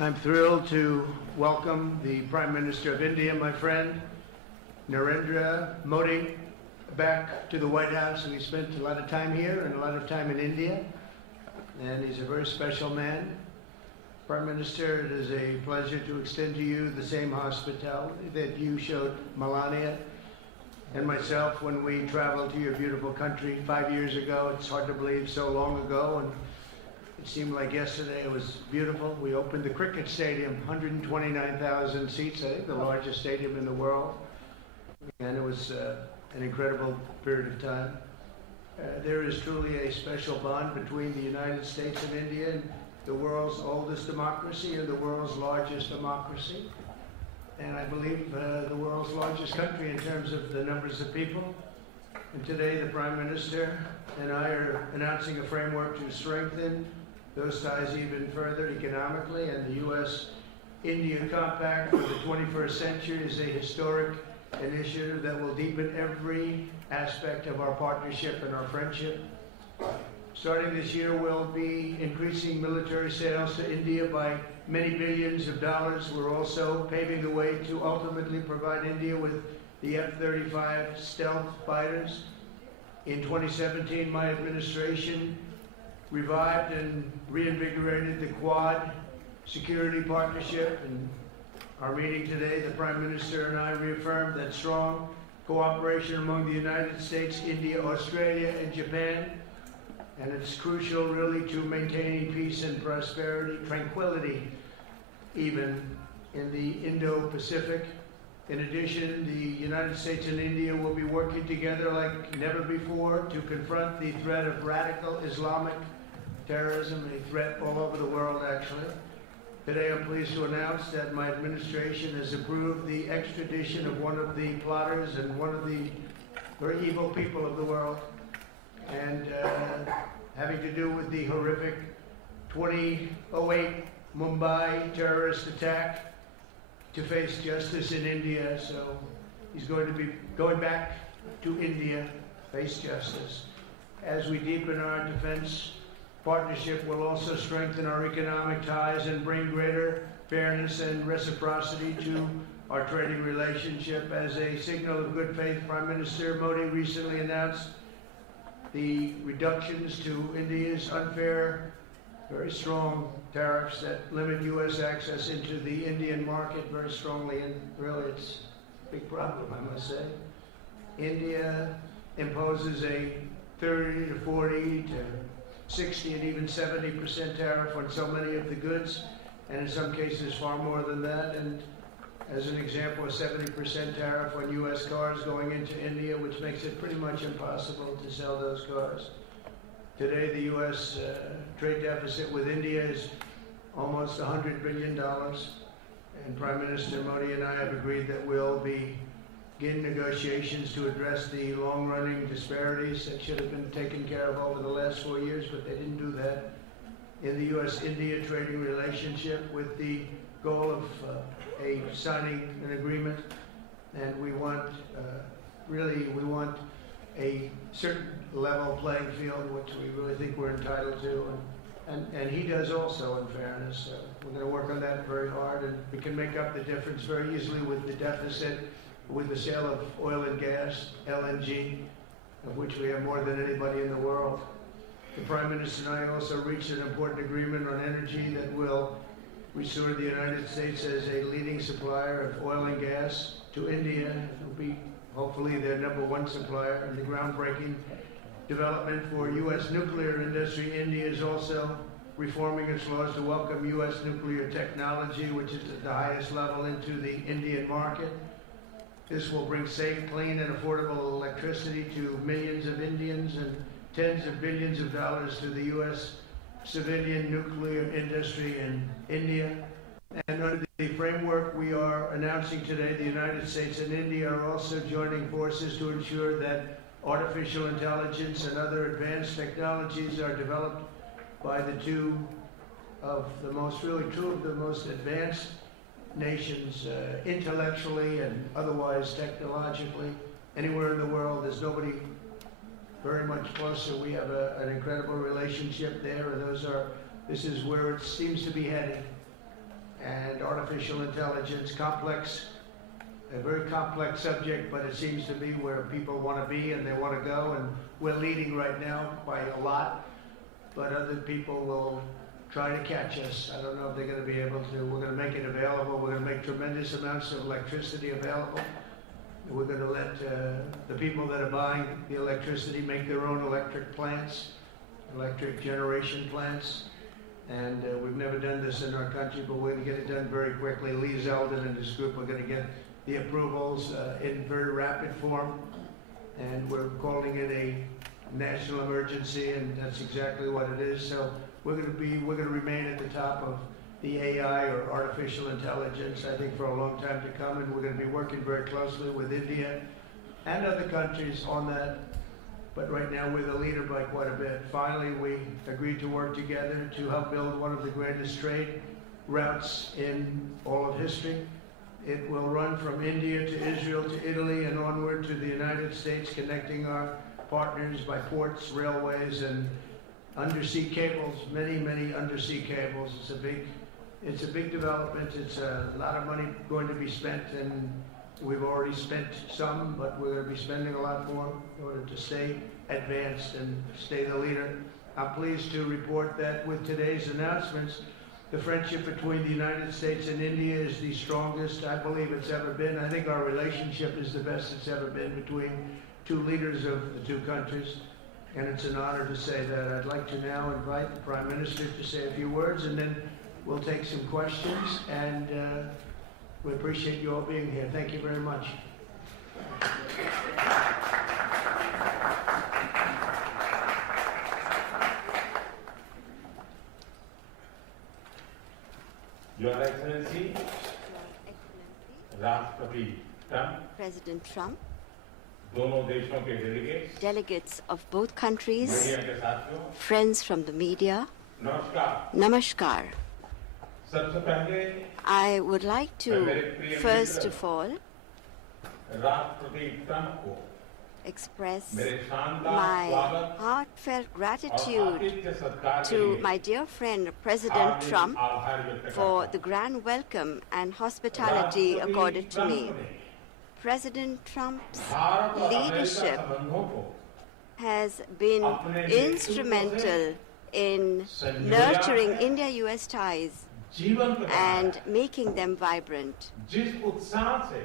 I'm thrilled to welcome the Prime Minister of India, my friend, Narendra Modi, back to the White House. We spent a lot of time here and a lot of time in India, and he's a very special man. Prime Minister, it is a pleasure to extend to you the same hospitality that you showed Melania and myself when we traveled to your beautiful country 5 years ago. It's hard to believe, so long ago, and it seemed like yesterday. It was beautiful. We opened the cricket stadium, 129,000 seats, I think the largest stadium in the world, and it was an incredible period of time. There is truly a special bond between the United States and India, the world's oldest democracy and the world's largest democracy, and I believe the world's largest country in terms of the numbers of people. And today the Prime Minister and I are announcing a framework to strengthen those ties even further economically, and the U.S.-India Compact for the 21st century is a historic initiative that will deepen every aspect of our partnership and our friendship. Starting this year, we'll be increasing military sales to India by many billions of dollars. We're also paving the way to ultimately provide India with the F-35 stealth fighters. In 2017, my administration revived and reinvigorated the Quad security partnership. In our meeting today, the Prime Minister and I reaffirmed that strong cooperation among the United States, India, Australia, and Japan. And it's crucial, really, to maintaining peace and prosperity, tranquility, even in the Indo-Pacific. In addition, the United States and India will be working together like never before to confront the threat of radical Islamic terrorism, a threat all over the world, actually. Today, I'm pleased to announce that my administration has approved the extradition of one of the plotters and one of the very evil people of the world, and having to do with the horrific 2008 Mumbai terrorist attack, to face justice in India. So he's going to be going back to India, face justice. As we deepen our defense partnership, we'll also strengthen our economic ties and bring greater fairness and reciprocity to our trading relationship. As a signal of good faith, Prime Minister Modi recently announced the reductions to India's unfair, very strong tariffs that limit U.S. access into the Indian market very strongly, and really it's a big problem, I must say. India imposes a 30 to 40 to 60 and even 70% tariff on so many of the goods, and in some cases far more than that. And as an example, a 70% tariff on U.S. cars going into India, which makes it pretty much impossible to sell those cars. Today, the U.S. Trade deficit with India is almost $100 billion, and Prime Minister Modi and I have agreed that we'll begin negotiations to address the long-running disparities that should have been taken care of over the last 4 years, but they didn't do that in the U.S.-India trading relationship, with the goal of signing an agreement. And we want, we want a certain level playing field, which we really think we're entitled to, and he does also, in fairness. We're going to work on that very hard, and we can make up the difference very easily with the deficit, with the sale of oil and gas, LNG, of which we have more than anybody in the world. The Prime Minister and I also reached an important agreement on energy that will restore the United States as a leading supplier of oil and gas to India. It will be hopefully their #1 supplier in the groundbreaking development for U.S. nuclear industry. India is also reforming its laws to welcome U.S. nuclear technology, which is at the highest level, into the Indian market. This will bring safe, clean, and affordable electricity to millions of Indians and tens of billions of dollars to the U.S. civilian nuclear industry in India. And under the framework we are announcing today, the United States and India are also joining forces to ensure that artificial intelligence and other advanced technologies are developed by two of the most advanced nations, intellectually and otherwise technologically. Anywhere in the world, there's nobody very much closer. We have an incredible relationship there, and this is where it seems to be headed. and artificial intelligence, a very complex subject, but it seems to be where people want to be and they want to go, and we're leading right now by a lot, but other people will try to catch us. I don't know if they're going to be able to. We're going to make it available. We're going to make tremendous amounts of electricity available. We're going to let the people that are buying the electricity make their own electric plants, electric generation plants. And we've never done this in our country, but we're going to get it done very quickly. Lee Zeldin and his group are going to get the approvals in very rapid form. And we're calling it a national emergency, and that's exactly what it is. So we're going to remain at the top of the AI, or artificial intelligence, I think, for a long time to come, and we're going to be working very closely with India and other countries on that. But right now we're the leader by quite a bit. Finally, we agreed to work together to help build one of the greatest trade routes in all of history. It will run from India to Israel to Italy and onward to the United States, connecting our partners by ports, railways, and undersea cables, many undersea cables. It's a big development. It's a lot of money going to be spent, and we've already spent some, but we're going to be spending a lot more in order to stay advanced and stay the leader. I'm pleased to report that with today's announcements, the friendship between the United States and India is the strongest I believe it's ever been. I think our relationship is the best it's ever been between two leaders of the two countries, and it's an honor to say that. I'd like to now invite the Prime Minister to say a few words, and then we'll take some questions, and we appreciate you all being here. Thank you very much. Your Excellency, Rashtrapati Trump, President Trump, दोनों देशों के delegates of both countries, media के साथियों, friends from the media, नमस्कार। Namaskar. सबसे पहले I would like to, first of all, राष्ट्रपति Trump को express मेरे शानदार my स्वागत heartfelt और gratitude आतिथ्य सत्कार के to लिए my dear friend President Hardik Trump आभार व्यक्त for करता the हूं। grand welcome and hospitality राष्ट्रपति accorded to me. ट्रंप ने President Trump's भारत और अमेरिका leadership संबंधों को has been instrumental in nurturing India-US ties जीवंत and बनाया। making them vibrant. जिस उत्साह से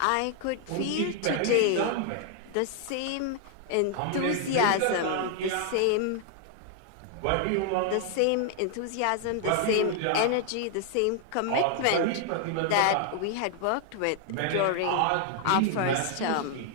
I could उनकी feel पहली today टर्म में the same enthusiasm, वही उमंग the same enthusiasm, the वही same ऊर्जा energy, the same commitment वही प्रतिबद्धता that we had worked with मैंने during आज our भी first महसूस term. की है।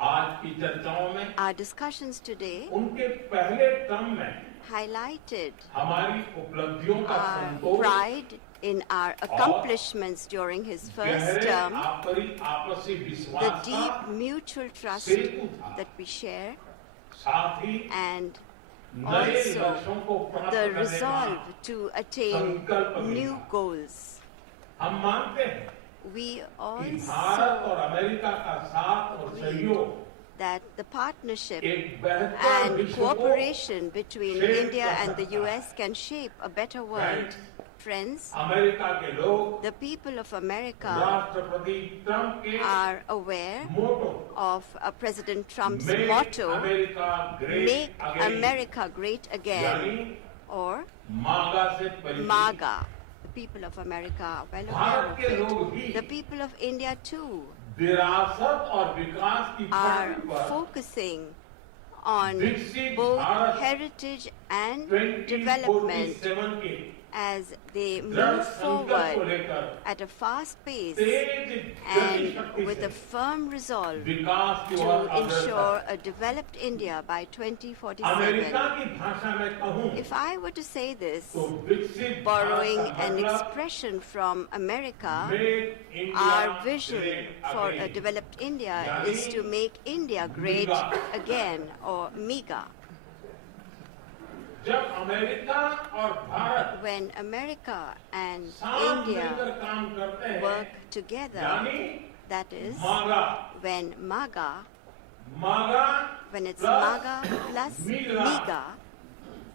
आज की चर्चाओं में Our discussions today उनके पहले टर्म में highlighted हमारी उपलब्धियों का our Santosh pride in our accomplishments during his first गहरे term, आपसी the विश्वास का deep mutual trust सेतु था। that we share, साथ ही and नए also लक्ष्यों को प्राप्त the करने का resolve to attain संकल्प भी new था। goals. हम मानते हैं We कि भारत और also अमेरिका का साथ और सहयोग that the partnership एक बेहतर and विश्व को cooperation between shape India कर and the सकता है। US can shape a better world. Friends, America के लोग the people of America राष्ट्रपति ट्रंप के are aware motto of President Trump's Make motto, America Great Make Again, America Great Again, यानी or मागा से परिचित। MAGA. The people of America are well Bharat के aware लोग of भी it. The people of India too विरासत और विकास की are पटरी पर focusing on विकसित both Bharat heritage and 2047 development के as they दृढ़ move संकल्प को forward लेकर at a fast pace तेज गति and शक्ति with से a firm resolve विकास की to ओर अग्रसर ensure a developed India by America 2047. की भाषा में कहूँ If I were to say this, तो विकसित borrowing भारत का an मतलब expression from America, Make India our vision Great for a Again. developed India Yani is to make India great MEGA. again, or MEGA. जब America और Bharat When America and साथ India मिलकर काम करते हैं work together, यानी that is, मागा when MAGA, मागा when it's plus MAGA plus MEGA, MEGA,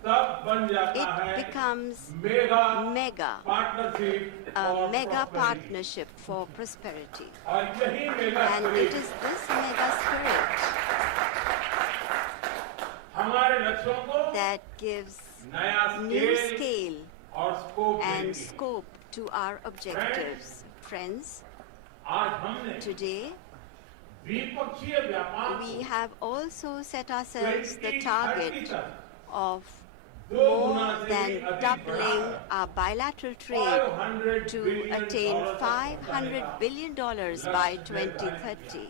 तब बन जाता it है becomes mega mega, partnership a और mega prosperity। partnership for prosperity. और यही mega And it is this mega spirit हमारे लक्ष्यों को that gives नया new स्केल scale और स्कोप and देती है। scope to our objectives. Friends, आज हमने today द्विपक्षीय व्यापार we को have also set ourselves the 2030 target तक of दो गुना more से than भी अधिक doubling बढ़ाकर our bilateral trade $500 to billion attain तक $500 पहुंचाने billion का by लक्ष्य निर्धारित 2030. किया।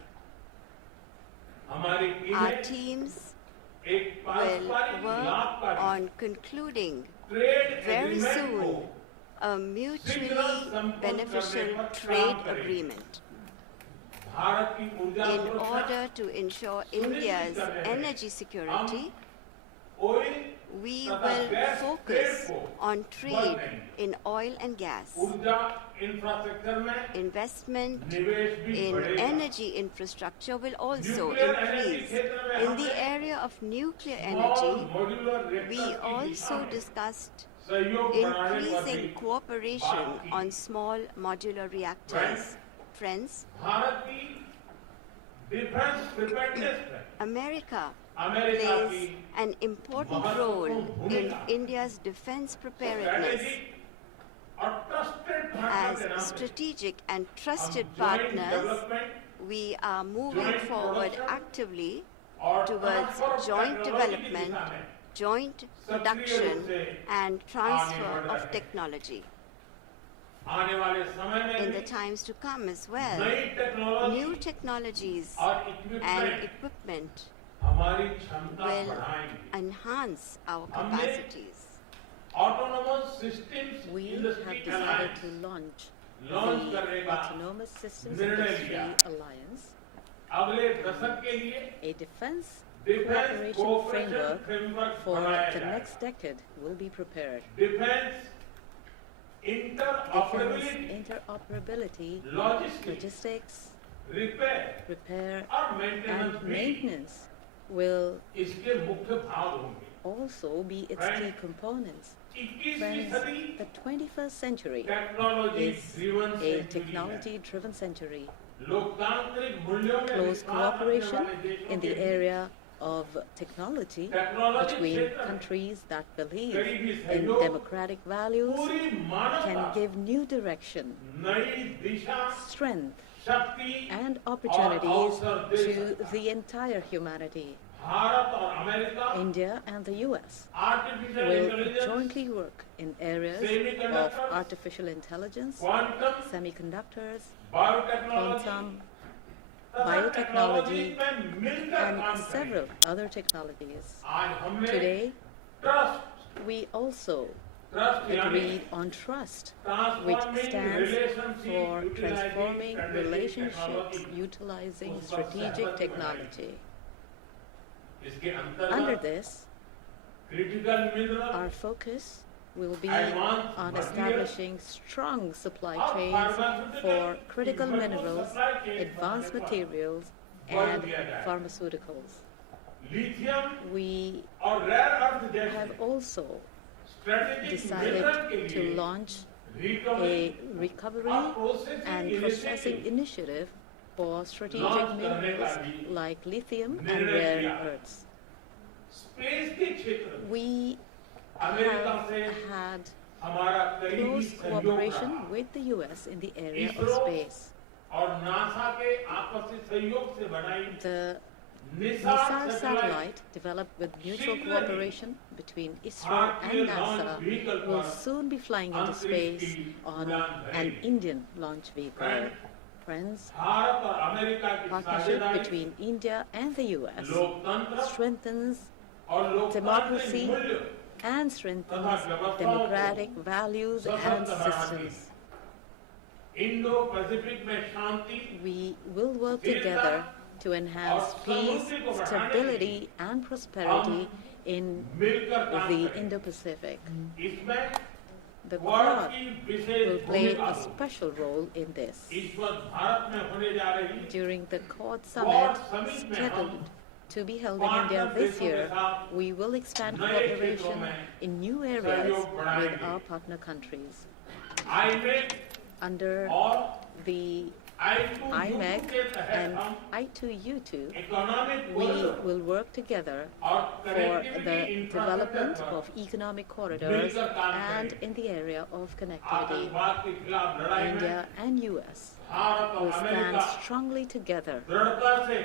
हमारी Our टीमें teams एक will पारस्परिक work लाभकारी on concluding trade very agreement को soon a mutually beneficial trade agreement Bharat की ऊर्जा in सुरक्षा, order to ensure India's energy security. Oil We तथा will गैस focus ट्रेड को on trade in oil and gas. ऊर्जा infrastructure में Investment निवेश भी in बढ़ेगा। energy infrastructure will also Nuclear energy increase. क्षेत्र में In the हमने area of nuclear small energy, modular reactors we की also दिशा में discussed सहयोग बढ़ाने पर increasing भी cooperation बात की। on small modular reactors. Friends, Bharat की डिफेंस प्रिपेयर्डनेस में America अमेरिका plays की an important महत्वपूर्ण role in भूमिका India's defense preparedness. strategic और trusted partner As के नाम पे strategic and हम trusted joint partners, development we are moving joint forward production actively और towards transfer of joint technology की development, दिशा में joint सक्रिय रूप production, से and आगे transfer बढ़ रहे of हैं। technology. आने वाले समय में In the भी times to come as well, नई टेक्नोलॉजी new technologies और and इक्विपमेंट equipment हमारी क्षमता will बढ़ाएंगे। enhance our हमने capacities. Autonomous systems We industry have decided to alliance launch launch the करने का Autonomous Systems निर्णय Industry लिया। Alliance, अगले दशक के लिए a defense defence cooperation cooperation framework framework for बनाया the जाए। next decade will be prepared. Defence Defense interoperability interoperability, logistics logistics, repair repair, और मेंटेनेंस and भी maintenance will इसके मुख्य भाग होंगे। also be its key components. 21वीं Friends, सदी the 21st century technology is driven a century है। technology-driven century. लोकतांत्रिक मूल्यों में Close विश्वास रखने cooperation वाले देशों in के the beach area of technology technology between क्षेत्र में countries that believe करीबी in सहयोग democratic values पूरी मानवता can give new direction, नई दिशा strength, शक्ति and और opportunities अवसर दे to सकता है। the entire humanity. भारत और America India and the US artificial will intelligence jointly work in areas of Semiconductors, artificial intelligence, quantum semiconductors, biotechnology quantum, तथा biotechnology, technology में मिलकर and काम several करेंगे। other technologies. आज हमने Today, trust we also trust यानी agreed on trust, which stands for transforming relationships utilizing strategic technology. इसके Under अंतर्गत this, critical mineral our focus will be on establishing strong supply chains for critical minerals, advanced materials, and pharmaceuticals. Lithium We और rare earth जैसे have also strategic decided mineral के to लिए launch recovery a recovery and processing initiative for strategic minerals like lithium and rare earths. Space के क्षेत्र में We America have से had हमारा करीबी close सहयोग cooperation रहा with the US in the area of ISRO space. और NASA के आपसी सहयोग से बनाई The Nisar NISAR satellite satellite, developed with mutual cooperation between ISRO and NASA, will soon be flying into space on an Indian launch vehicle. Friends, Bharat और America की partnership साझेदारी between India and the US लोकतंत्र strengthens और लोकतांत्रिक democracy मूल्य and strengthens democratic values and systems. Indo Pacific में शांति We will work together to enhance peace, stability, and prosperity in मिलकर काम the करें। Indo-Pacific. इसमें The क्वाड Quad की will विशेष play भूमिका a होगी। special role in this. इस वक्त भारत में होने जा रही During the Quad quad Summit summit में हम scheduled to be held in India this year, we will expand cooperation in new areas with our partner countries. Under the IMEC and I2U2, we will work together for the development of economic corridors and in the area of connectivity. India and US will stand strongly together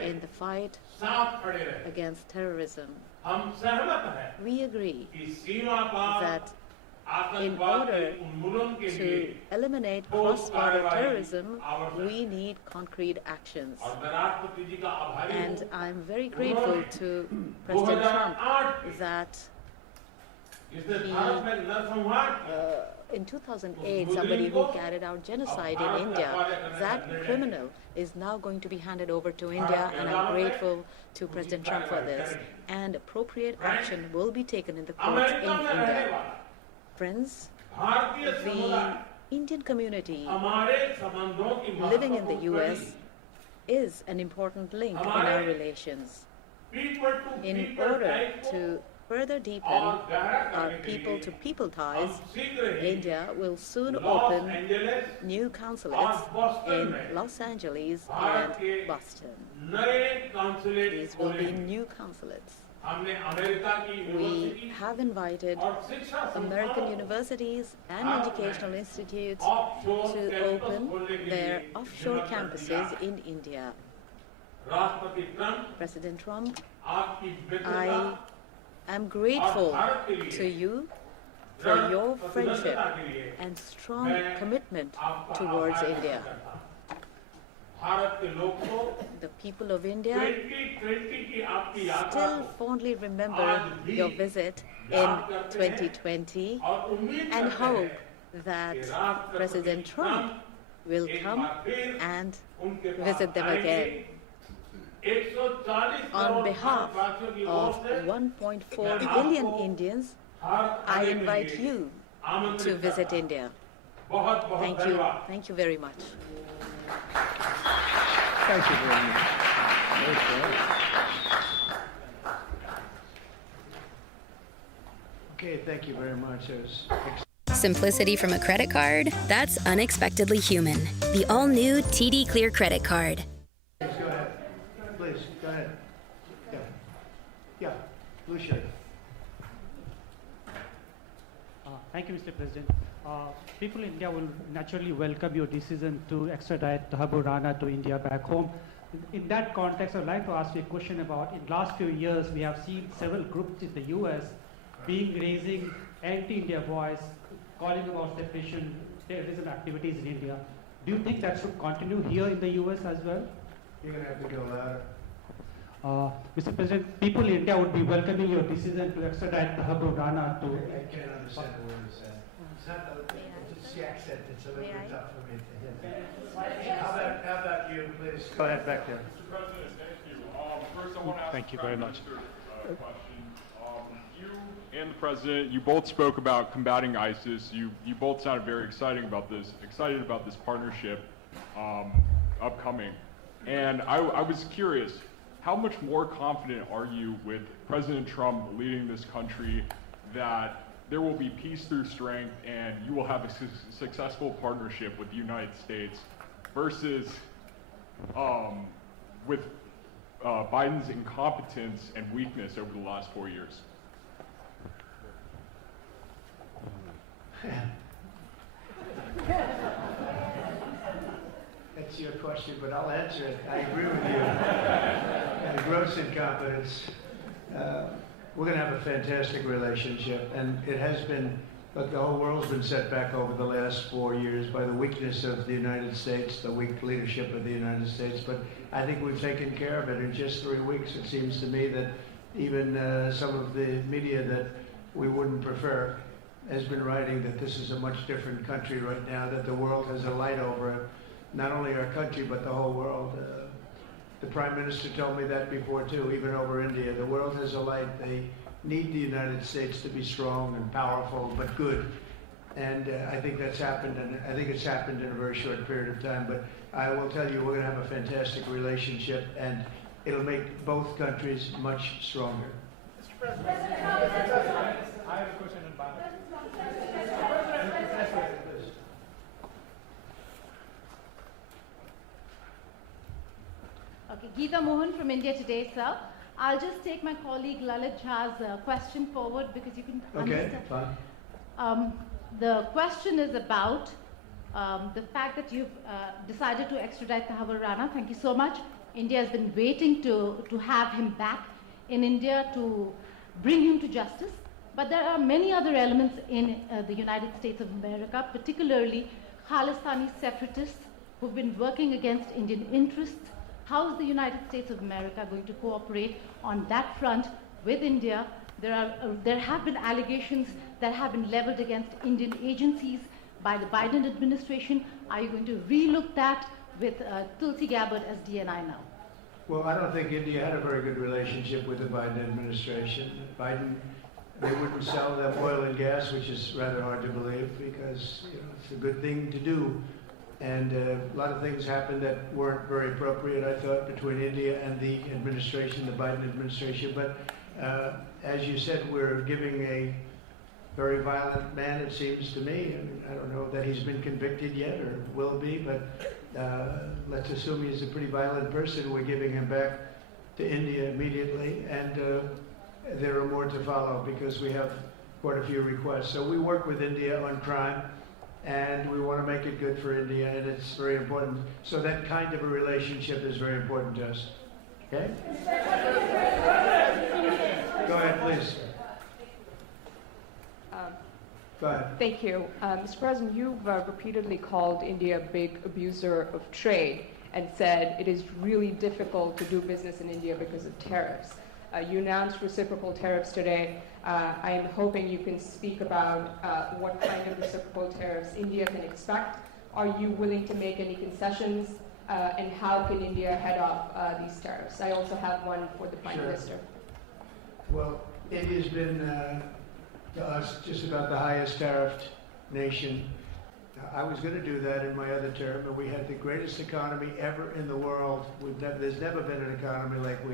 in the fight against terrorism. We agree that in order to eliminate cross-border terrorism, we need concrete actions. And I'm very grateful to President Trump that in 2008, somebody who carried out genocide in India, that criminal is now going to be handed over to India, and I'm grateful to President Trump for this. And appropriate action will be taken in the courts in India. Friends, the Indian community living in the US is an important link in our relations. In order to further deepen our people-to-people ties, India will soon open new consulates in Los Angeles and Boston. These will be new consulates. We have invited American universities and educational institutes to open their offshore campuses in India. President Trump, I am grateful to you for your friendship and strong commitment towards India. The people of India still fondly remember your visit in 2020 and hope that President Trump will come and visit them again. On behalf of 1.4 billion Indians, I invite you to visit India. Thank you. Thank you very much. Thank you very much. Okay, thank you very much. Simplicity from a credit card? That's unexpectedly human. The all-new TD Clear Credit Card. Go ahead. Please, go ahead. Yeah, blue shirt. Thank you, Mr. President. People in India will naturally welcome your decision to extradite Thakur Rana to India back home. In that context, I'd like to ask you a question about, in the last few years, we have seen several groups in the US raising anti-India voice, calling about separation, terrorism activities in India. Do you think that should continue here in the US as well? You're going to have to go louder. Mr. President, people in India would be welcoming your decision to extradite Thakur Rana to... I can't understand the word you said. It's not the accent, it's a little bit tough for me to hit. How about you, please? Go ahead, back there. Mr. President, thank you. First, I want to ask Thank you very much. a question. You and the President, you both spoke about combating ISIS. You both sounded very excited about this partnership upcoming. And I was curious, how much more confident are you with President Trump leading this country that there will be peace through strength and you will have a successful partnership with the United States versus with Biden's incompetence and weakness over the last 4 years? That's your question, but I'll answer it. I agree with you. And gross incompetence. We're going to have a fantastic relationship, and it has been, look, the whole world's been set back over the last 4 years by the weakness of the United States, the weak leadership of the United States, but I think we've taken care of it in just 3 weeks. It seems to me that even some of the media that we wouldn't prefer has been writing that this is a much different country right now, that the world has a light over it, not only our country, but the whole world. The Prime Minister told me that before too, even over India. The world has a light. They need the United States to be strong and powerful, but good. And I think that's happened, and I think it's happened in a very short period of time. But I will tell you, we're going to have a fantastic relationship, and it'll make both countries much stronger. Mr. President, I have a question in Bangladesh. Okay, Geeta Mohan from India Today, sir. I'll just take my colleague Lalit Jha's question forward because you can Okay, understand. fine. The question is about the fact that you've decided to extradite Tahabur Rana. Thank you so much. India has been waiting to have him back in India to bring him to justice. But there are many other elements in the United States of America, particularly Khalistani separatists who've been working against Indian interests. How is the United States of America going to cooperate on that front with India? There have been allegations that have been leveled against Indian agencies by the Biden administration. Are you going to relook that with Tulsi Gabbard as DNI now? Well, I don't think India had a very good relationship with the Biden administration. They wouldn't sell them oil and gas, which is rather hard to believe because it's a good thing to do. And a lot of things happened that weren't very appropriate, I thought, between India and the administration, the Biden administration. But as you said, we're giving a very violent man, it seems to me. I don't know that he's been convicted yet or will be, but let's assume he's a pretty violent person. We're giving him back to India immediately, and there are more to follow because we have quite a few requests. So we work with India on crime, and we want to make it good for India, and it's very important. So that kind of a relationship is very important to us. Okay? Go ahead, please. Go ahead. Thank you. Mr. President, you've repeatedly called India a big abuser of trade and said it is really difficult to do business in India because of tariffs. You announced reciprocal tariffs today. I am hoping you can speak about what kind of reciprocal tariffs India can expect. Are you willing to make any concessions? And how can India head off these tariffs? I also have one for the Prime Minister. Well, India's been, to us, just about the highest tariffed nation. I was going to do that in my other term, but we had the greatest economy ever in the world. There's never been an economy like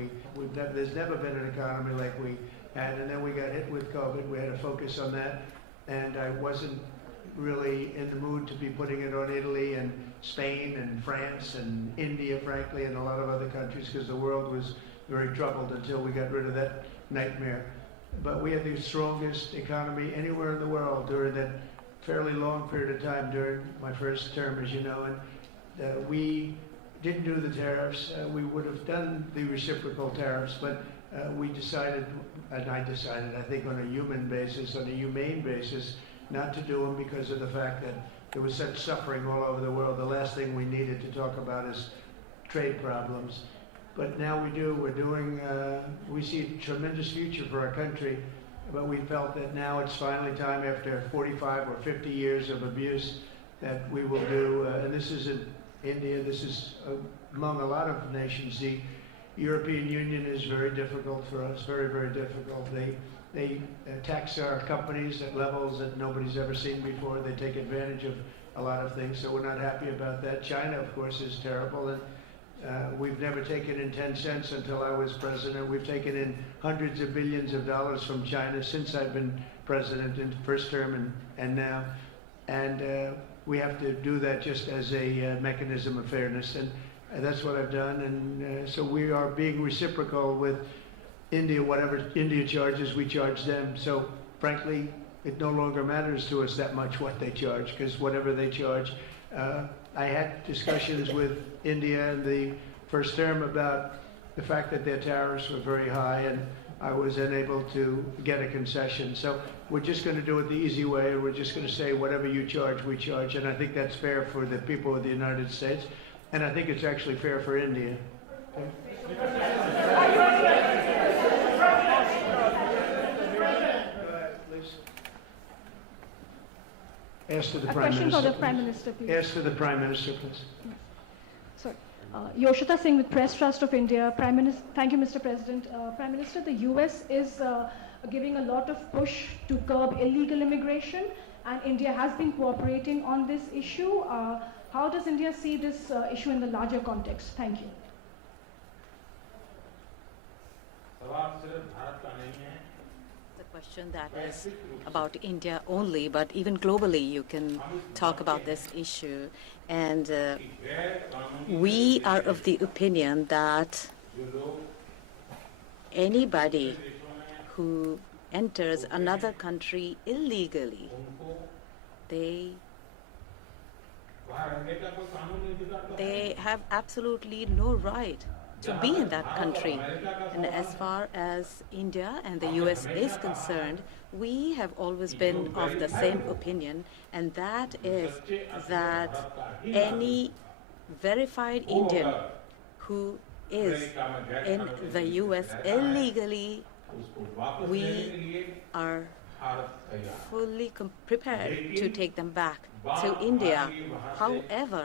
we had, and then we got hit with COVID. We had to focus on that, and I wasn't really in the mood to be putting it on Italy and Spain and France and India, frankly, and a lot of other countries, because the world was very troubled until we got rid of that nightmare. But we had the strongest economy anywhere in the world during that fairly long period of time during my first term, as you know, and we didn't do the tariffs. We would have done the reciprocal tariffs, but we decided, and I decided, I think on a human basis, on a humane basis, not to do them because of the fact that there was such suffering all over the world. The last thing we needed to talk about is trade problems. But now we do. We're doing, we see a tremendous future for our country, but we felt that now it's finally time, after 45 or 50 years of abuse, that we will do, and this isn't India, this is among a lot of nations. The European Union is very difficult for us, very, very difficult. They tax our companies at levels that nobody's ever seen before. They take advantage of a lot of things, so we're not happy about that. China, of course, is terrible, and we've never taken in 10 cents until I was president. We've taken in hundreds of billions of dollars from China since I've been president in the first term and now. And we have to do that just as a mechanism of fairness. And that's what I've done. And so we are being reciprocal with India. Whatever India charges, we charge them. So frankly, it no longer matters to us that much what they charge, because whatever they charge, I had discussions with India in the first term about the fact that their tariffs were very high, and I was unable to get a concession. So we're just going to do it the easy way. We're just going to say whatever you charge, we charge. And I think that's fair for the people of the United States. And I think it's actually fair for India. Ask to the Prime Minister. A question for the Prime Minister, please. Ask to the Prime Minister, please. Sorry. Yoshita Singh with Press Trust of India. Prime Minister, thank you, Mr. President. Prime Minister, the US is giving a lot of push to curb illegal immigration, and India has been cooperating on this issue. How does India see this issue in the larger context? Thank you. question that is about India only, but even globally you can talk about this issue. And we are of the opinion that anybody who enters another country illegally, they have absolutely no right to be in that country. And as far as India and the US is concerned, we have always been of the same opinion, and that is that any verified Indian who is in the US illegally, we are fully prepared to take them back to India. However,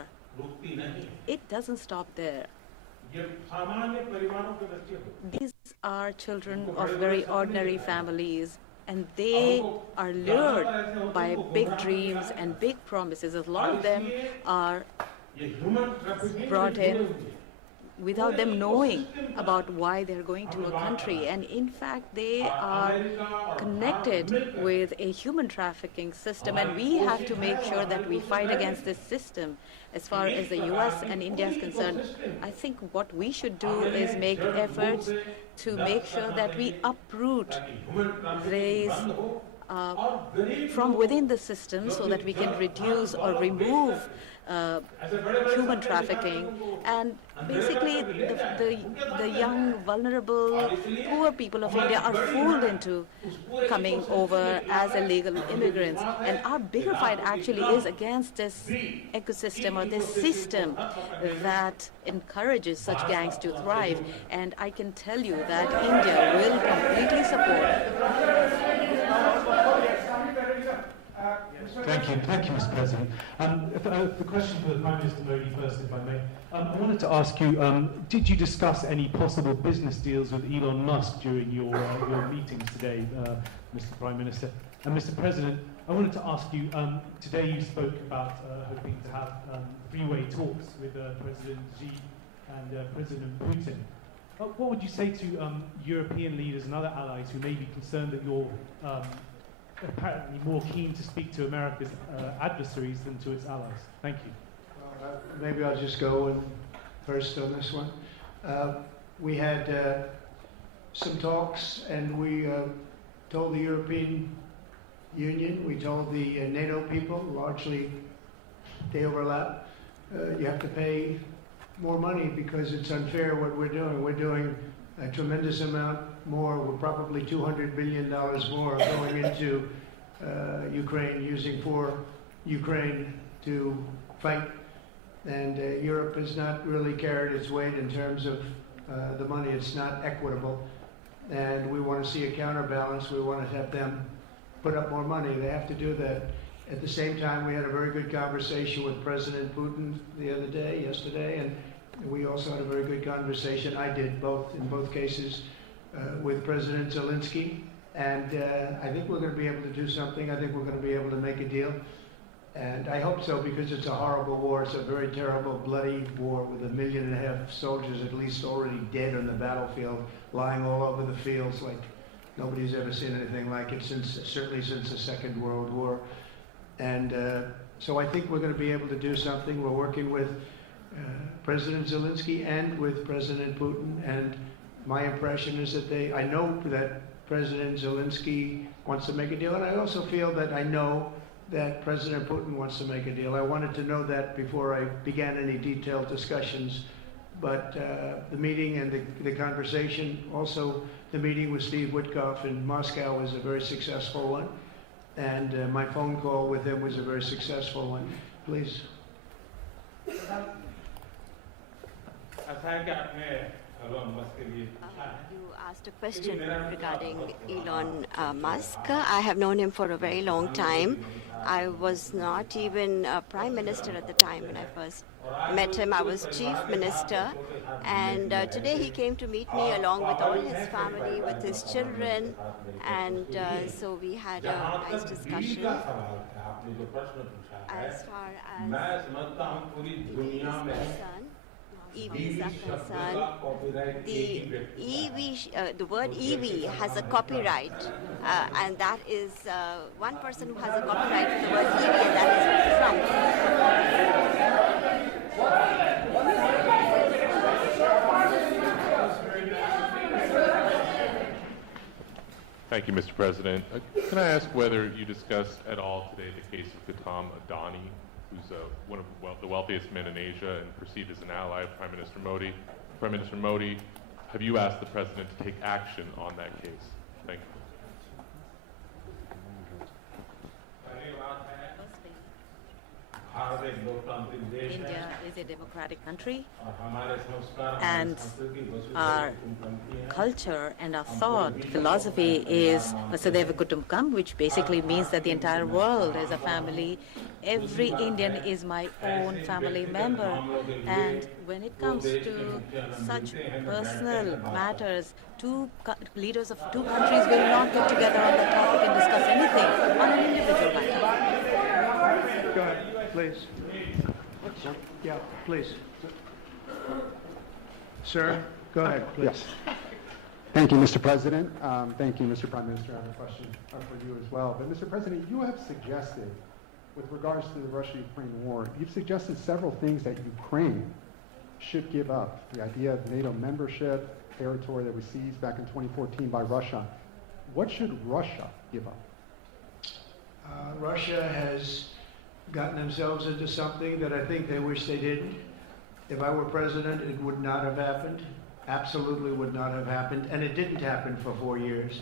it doesn't stop there. These are children of very ordinary families, and they are lured by big dreams and big promises. A lot of them are brought in without them knowing about why they're going to a country. And in fact, they are connected with a human trafficking system, and we have to make sure that we fight against this system. As far as the US and India is concerned, I think what we should do is make efforts to make sure that we uproot these from within the system so that we can reduce or remove human trafficking. And basically the young, vulnerable, poor people of India are fooled into coming over as illegal immigrants. And our bigger fight actually is against this ecosystem or this system that encourages such gangs to thrive. And I can tell you that India will completely support. Thank you, Mr. President. The question for the Prime Minister Modi first, if I may. I wanted to ask you, did you discuss any possible business deals with Elon Musk during your meetings today, Mr. Prime Minister? And Mr. President, I wanted to ask you, today you spoke about hoping to have three-way talks with President Xi and President Putin. What would you say to European leaders and other allies who may be concerned that you're apparently more keen to speak to America's adversaries than to its allies? Thank you. Maybe I'll just go first on this one. We had some talks, and we told the European Union, we told the NATO people, largely they overlap, you have to pay more money because it's unfair what we're doing. We're doing a tremendous amount more. We're probably $200 billion more going into Ukraine, using for Ukraine to fight. And Europe has not really carried its weight in terms of the money. It's not equitable. And we want to see a counterbalance. We want to have them put up more money. They have to do that. At the same time, we had a very good conversation with President Putin yesterday, and we also had a very good conversation. I did in both cases, with President Zelensky. And I think we're going to be able to do something. I think we're going to be able to make a deal. And I hope so, because it's a horrible war. It's a very terrible, bloody war with 1.5 million soldiers at least already dead on the battlefield, lying all over the fields like nobody's ever seen anything like it, certainly since the Second World War. And so I think we're going to be able to do something. We're working with President Zelensky and with President Putin. And my impression is that I know that President Zelensky wants to make a deal. And I also feel that I know that President Putin wants to make a deal. I wanted to know that before I began any detailed discussions. But the meeting and the conversation, also the meeting with Steve Witkoff in Moscow, was a very successful one. And my phone call with him was a very successful one. Please. You asked a question regarding Elon Musk. I have known him for a very long time. I was not even a prime minister at the time when I first met him. I was chief minister. And today he came to meet me along with all his family, with his children. And so we had a nice discussion. As far as he is concerned, EVs are concerned, the word EV has a copyright, and that is one person who has a copyright to the word EV, and that is Trump. Thank you, Mr. President. Can I ask whether you discussed at all today the case of Adani, who's one of the wealthiest men in Asia and perceived as an ally of Prime Minister Modi? Prime Minister Modi, have you asked the President to take action on that case? Thank you. India is a democratic country, and our culture and our thought philosophy is Vasudhaiva Kutumbakam, which basically means that the entire world is a family. Every Indian is my own family member, and when it comes to such personal matters, leaders of two countries will not get together on that topic and discuss anything on an individual matter. Go ahead, please. Yeah, please. Sir, go ahead, please. Yes. Thank you, Mr. President. Thank you, Mr. Prime Minister. I have a question for you as well. But, Mr. President, you have suggested, with regards to the Russia-Ukraine war, you've suggested several things that Ukraine should give up. The idea of NATO membership, territory that was seized back in 2014 by Russia. What should Russia give up? Russia has gotten themselves into something that I think they wish they didn't. If I were president, it would not have happened. Absolutely would not have happened. And it didn't happen for 4 years.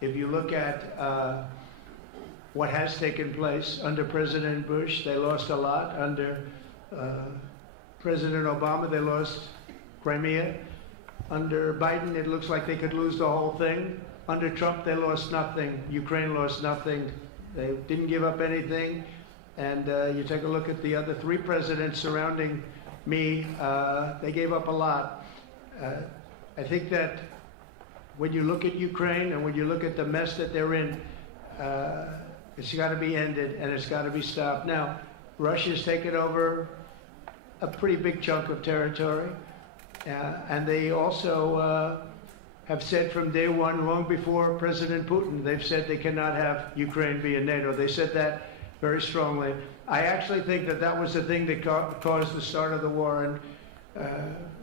If you look at what has taken place under President Bush, they lost a lot. Under President Obama, they lost Crimea. Under Biden, it looks like they could lose the whole thing. Under Trump, they lost nothing. Ukraine lost nothing. They didn't give up anything. And you take a look at the other three presidents surrounding me, they gave up a lot. I think that when you look at Ukraine and when you look at the mess that they're in, it's got to be ended and it's got to be stopped. Now, Russia's taken over a pretty big chunk of territory, and they also have said from day one, long before President Putin, they've said they cannot have Ukraine be in NATO. They said that very strongly. I actually think that that was the thing that caused the start of the war, and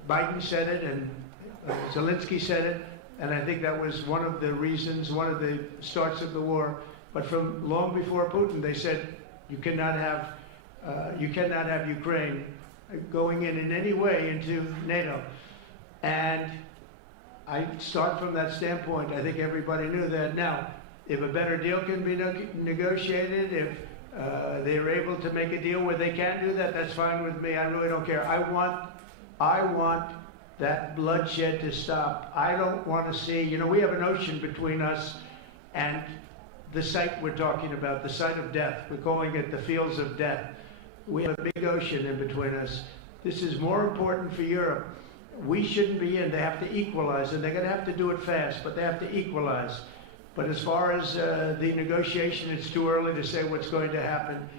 Biden said it, and Zelensky said it, and I think that was one of the reasons, one of the starts of the war. But from long before Putin, they said you cannot have Ukraine going in any way into NATO. And I start from that standpoint. I think everybody knew that. Now, if a better deal can be negotiated, if they're able to make a deal where they can do that, that's fine with me. I really don't care. I want that bloodshed to stop. I don't want to see, we have an ocean between us and the site we're talking about, the site of death. We're calling it the fields of death. We have a big ocean in between us. This is more important for Europe. We shouldn't be in. They have to equalize, and they're going to have to do it fast, but they have to equalize. But as far as the negotiation, it's too early to say what's going to happen.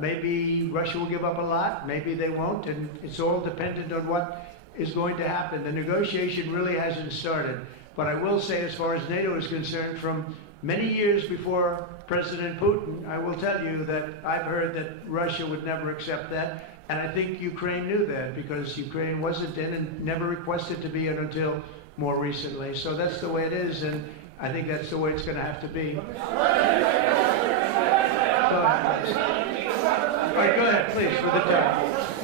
Maybe Russia will give up a lot, maybe they won't, and it's all dependent on what is going to happen. The negotiation really hasn't started. But I will say, as far as NATO is concerned, from many years before President Putin, I will tell you that I've heard that Russia would never accept that. And I think Ukraine knew that, because Ukraine wasn't in and never requested to be in until more recently. So that's the way it is, and I think that's the way it's going to have to be. All right, go ahead, please,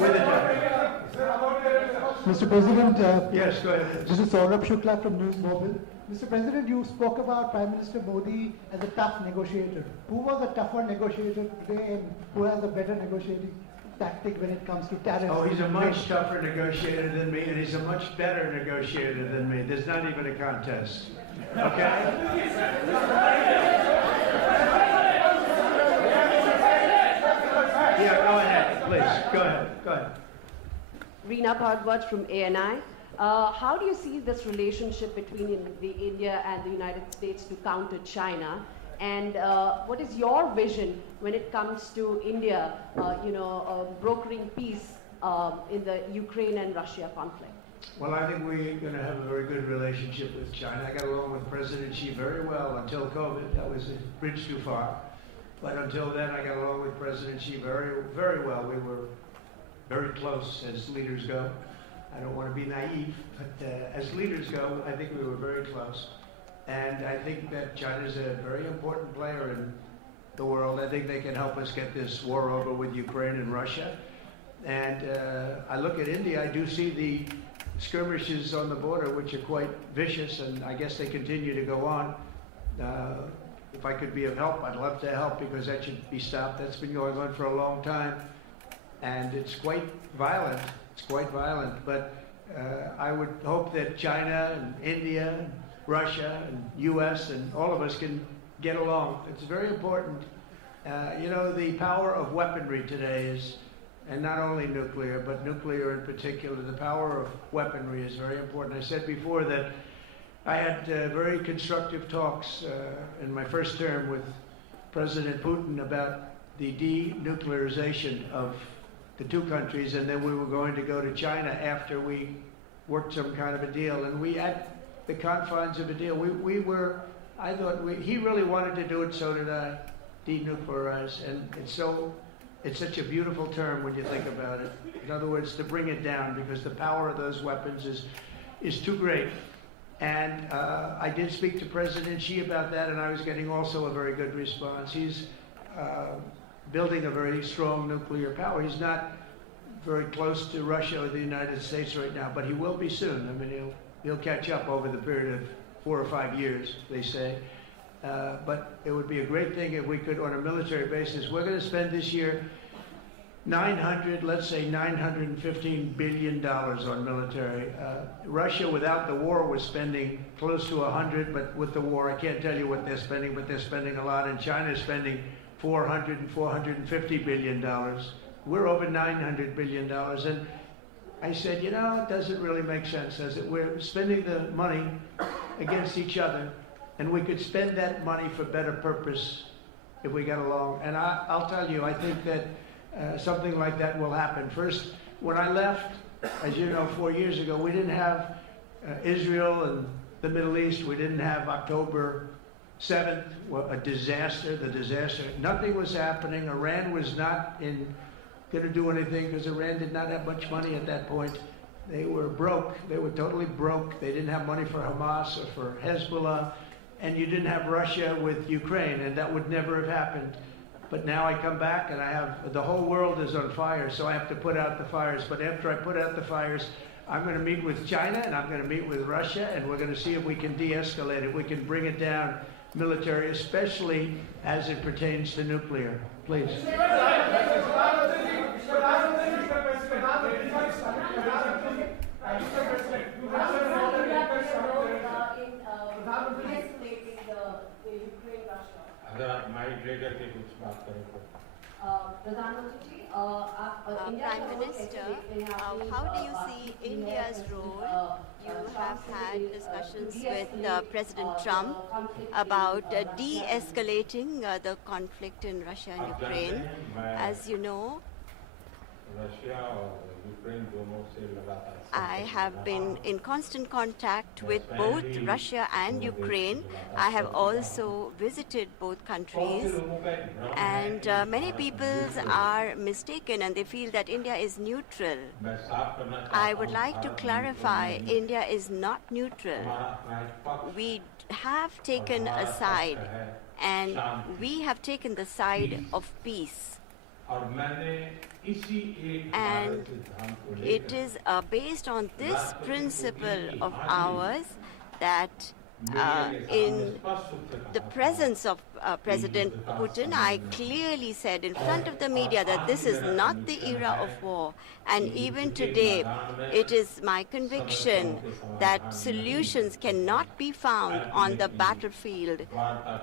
with the time. Mr. President, yes, go ahead. This is Saurabh Shukla from News Mobile. Mr. President, you spoke about Prime Minister Modi as a tough negotiator. Who was a tougher negotiator today, and who has a better negotiating tactic when it comes to tariffs? Oh, he's a much tougher negotiator than me, and he's a much better negotiator than me. There's not even a contest. Okay? Yeah, go ahead, please. Go ahead. Reena Bhagwat from ANI. How do you see this relationship between India and the United States to counter China? And what is your vision when it comes to India, brokering peace in the Ukraine and Russia conflict? Well, I think we're going to have a very good relationship with China. I got along with President Xi very well until COVID. That was a bridge too far. But until then, I got along with President Xi very, very well. We were very close as leaders go. I don't want to be naive, but as leaders go, I think we were very close. And I think that China's a very important player in the world. I think they can help us get this war over with Ukraine and Russia. And I look at India, I do see the skirmishes on the border, which are quite vicious, and I guess they continue to go on. If I could be of help, I'd love to help, because that should be stopped. That's been going on for a long time, and it's quite violent. It's quite violent, but I would hope that China and India and Russia and U.S. and all of us can get along. It's very important. You know, the power of weaponry today is, and not only nuclear, but nuclear in particular, the power of weaponry is very important. I said before that I had very constructive talks in my first term with President Putin about the denuclearization of the two countries, and then we were going to go to China after we worked some kind of a deal. And we had the confines of a deal. I thought he really wanted to do it, so did I, denuclearize. And it's such a beautiful term when you think about it. In other words, to bring it down, because the power of those weapons is too great. And I did speak to President Xi about that, and I was getting also a very good response. He's building a very strong nuclear power. He's not very close to Russia or the United States right now, but he will be soon. I mean, he'll catch up over the period of 4 or 5 years, they say. But it would be a great thing if we could, on a military basis. We're going to spend this year let's say $915 billion on military. Russia, without the war, was spending close to 100, but with the war, I can't tell you what they're spending, but they're spending a lot. And China is spending $400 and $450 billion. We're over $900 billion. And I said, you know, it doesn't really make sense, does it? We're spending the money against each other, and we could spend that money for better purpose if we got along. And I'll tell you, I think that something like that will happen. First, when I left, as you know, 4 years ago, we didn't have Israel and the Middle East. We didn't have October 7th, a disaster, the disaster. Nothing was happening. Iran was not going to do anything, because Iran did not have much money at that point. They were broke. They were totally broke. They didn't have money for Hamas or for Hezbollah. And you didn't have Russia with Ukraine, and that would never have happened. But now I come back, and the whole world is on fire, so I have to put out the fires. But after I put out the fires, I'm going to meet with China, and I'm going to meet with Russia, and we're going to see if we can de-escalate it. We can bring it down military, especially as it pertains to nuclear. Please. Prime Minister, how do you see India's role? You have had discussions with President Trump about de-escalating the conflict in Russia and Ukraine. As you know, I have been in constant contact with both Russia and Ukraine. I have also visited both countries, and many people are mistaken and they feel that India is neutral. I would like to clarify, India is not neutral. We have taken a side, and we have taken the side of peace. And it is based on this principle of ours that in the presence of President Putin, I clearly said in front of the media that this is not the era of war. And even today, it is my conviction that solutions cannot be found on the battlefield.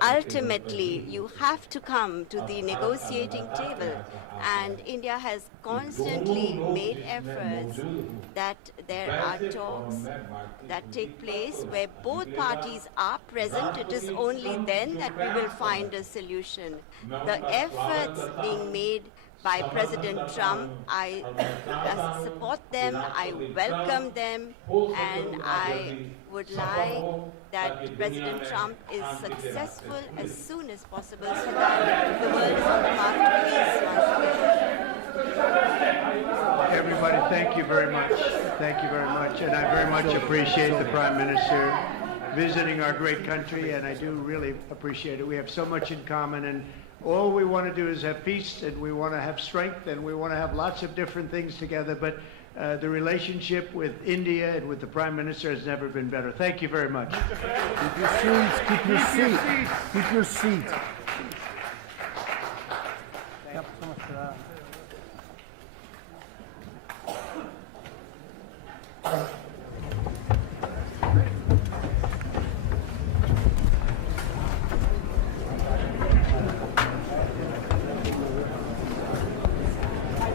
Ultimately, you have to come to the negotiating table. And India has constantly made efforts that there are talks that take place where both parties are present. It is only then that we will find a solution. The efforts being made by President Trump. I support them, I welcome them, and I would like that President Trump is successful as soon as possible so that the world is on the path to peace once again. Everybody, thank you very much. Thank you very much. And I very much appreciate the Prime Minister visiting our great country, and I do really appreciate it. We have so much in common, and all we want to do is have peace, and we want to have strength, and we want to have lots of different things together, but the relationship with India and with the Prime Minister has never been better. Thank you very much. Keep your seats. Keep your seat. Keep your seat. Yep, so much for that.